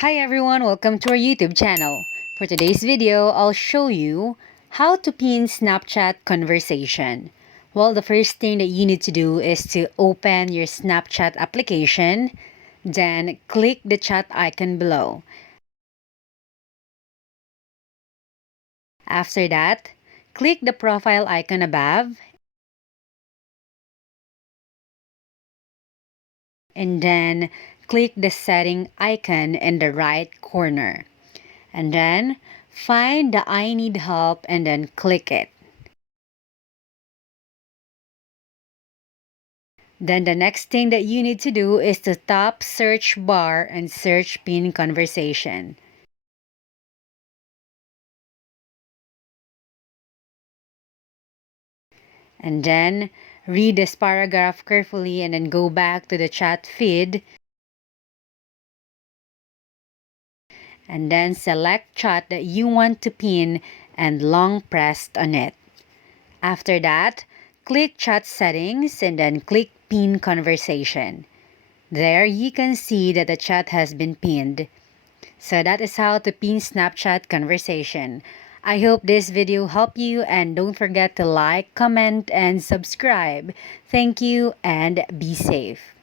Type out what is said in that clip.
Hi everyone, welcome to our YouTube channel. For today's video, I'll show you how to pin Snapchat conversation. Well, the first thing that you need to do is to open your Snapchat application, then click the chat icon below. After that, click the profile icon above, and then click the setting icon in the right corner. And then find the I need help and then click it. Then the next thing that you need to do is to tap search bar and search pin conversation. And then read this paragraph carefully and then go back to the chat feed. And then select chat that you want to pin and long press on it. After that, click chat settings and then click pin conversation. There you can see that the chat has been pinned. So that is how to pin Snapchat conversation. I hope this video helped you and don't forget to like, comment, and subscribe. Thank you and be safe.